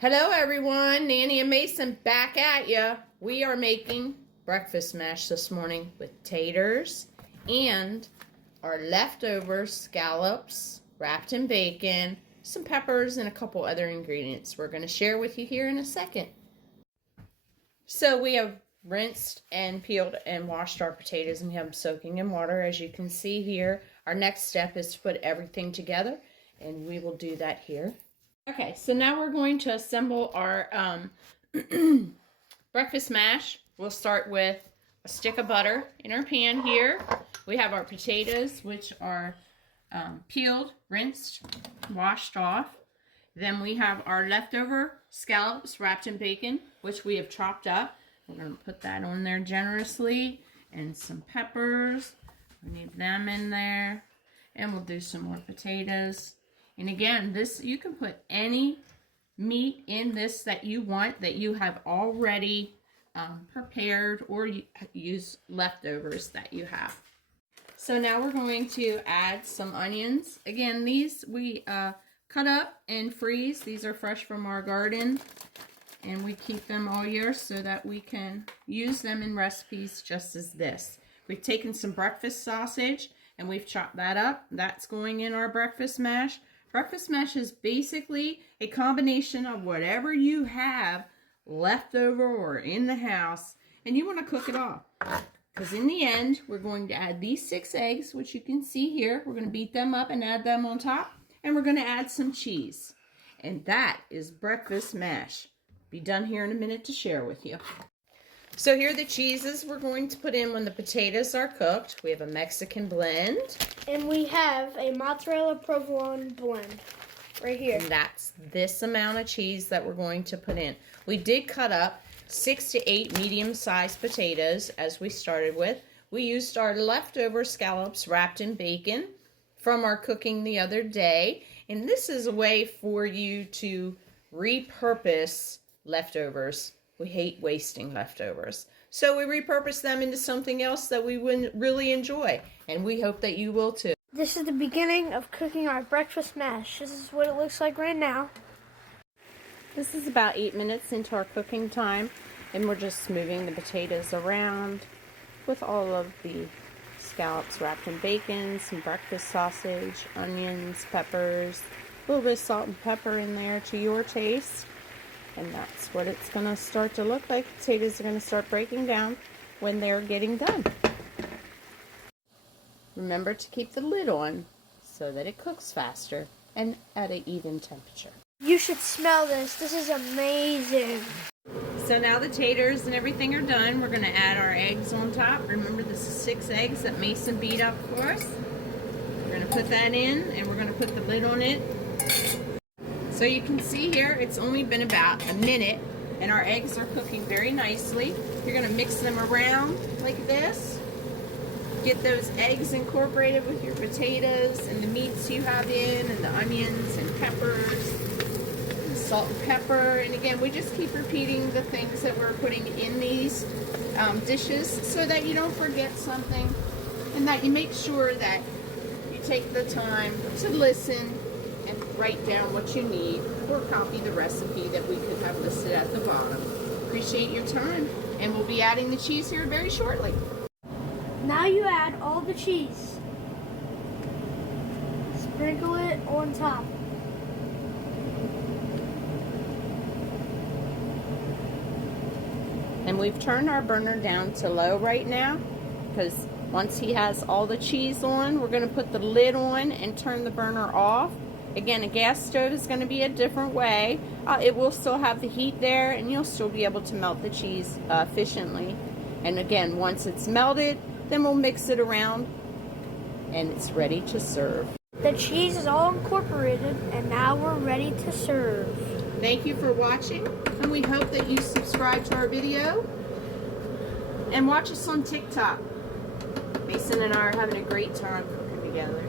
Hello everyone, Nanny and Mason back at ya. We are making breakfast mash this morning with taters and our leftover scallops wrapped in bacon, some peppers, and a couple other ingredients we're going to share with you here in a second. So we have rinsed and peeled and washed our potatoes and we have them soaking in water, as you can see here. Our next step is to put everything together, and we will do that here. Okay, so now we're going to assemble our breakfast mash. We'll start with a stick of butter in our pan here. We have our potatoes, which are peeled, rinsed, washed off. Then we have our leftover scallops wrapped in bacon, which we have chopped up. We're going to put that on there generously. And some peppers. We need them in there. And we'll do some more potatoes. And again, this, you can put any meat in this that you want, that you have already prepared, or you use leftovers that you have. So now we're going to add some onions. Again, these we cut up and freeze. These are fresh from our garden, and we keep them all year so that we can use them in recipes just as this. We've taken some breakfast sausage and we've chopped that up. That's going in our breakfast mash. Breakfast mash is basically a combination of whatever you have left over or in the house, and you want to cook it off. Because in the end, we're going to add these 6 eggs, which you can see here. We're going to beat them up and add them on top, and we're going to add some cheese. And that is breakfast mash. Be done here in a minute to share with you. So here are the cheeses we're going to put in when the potatoes are cooked. We have a Mexican blend. And we have a mozzarella provolone blend right here. And that's this amount of cheese that we're going to put in. We did cut up 6 to 8 medium-sized potatoes as we started with. We used our leftover scallops wrapped in bacon from our cooking the other day. And this is a way for you to repurpose leftovers. We hate wasting leftovers. So we repurpose them into something else that we would really enjoy. And we hope that you will too. This is the beginning of cooking our breakfast mash. This is what it looks like right now. This is about 8 minutes into our cooking time. And we're just moving the potatoes around with all of the scallops wrapped in bacon, some breakfast sausage, onions, peppers, a little bit of salt and pepper in there to your taste. And that's what it's going to start to look like. Potatoes are going to start breaking down when they're getting done. Remember to keep the lid on so that it cooks faster and at an even temperature. You should smell this. This is amazing. So now the taters and everything are done. We're going to add our eggs on top. Remember, this is 6 eggs that Mason beat up for us. We're going to put that in, and we're going to put the lid on it. So you can see here, it's only been about a minute, and our eggs are cooking very nicely. You're going to mix them around like this. Get those eggs incorporated with your potatoes and the meats you have in, and the onions and peppers, and salt and pepper. And again, we just keep repeating the things that we're putting in these dishes so that you don't forget something, and that you make sure that you take the time to listen and write down what you need, or copy the recipe that we could have listed at the bottom. Appreciate your time, and we'll be adding the cheese here very shortly. Now you add all the cheese. Sprinkle it on top. And we've turned our burner down to low right now, because once he has all the cheese on, we're going to put the lid on and turn the burner off. Again, a gas stove is going to be a different way. It will still have the heat there, and you'll still be able to melt the cheese efficiently. And again, once it's melted, then we'll mix it around, and it's ready to serve. The cheese is all incorporated, and now we're ready to serve. Thank you for watching, and we hope that you subscribe to our video and watch us on TikTok. Mason and I are having a great time cooking together.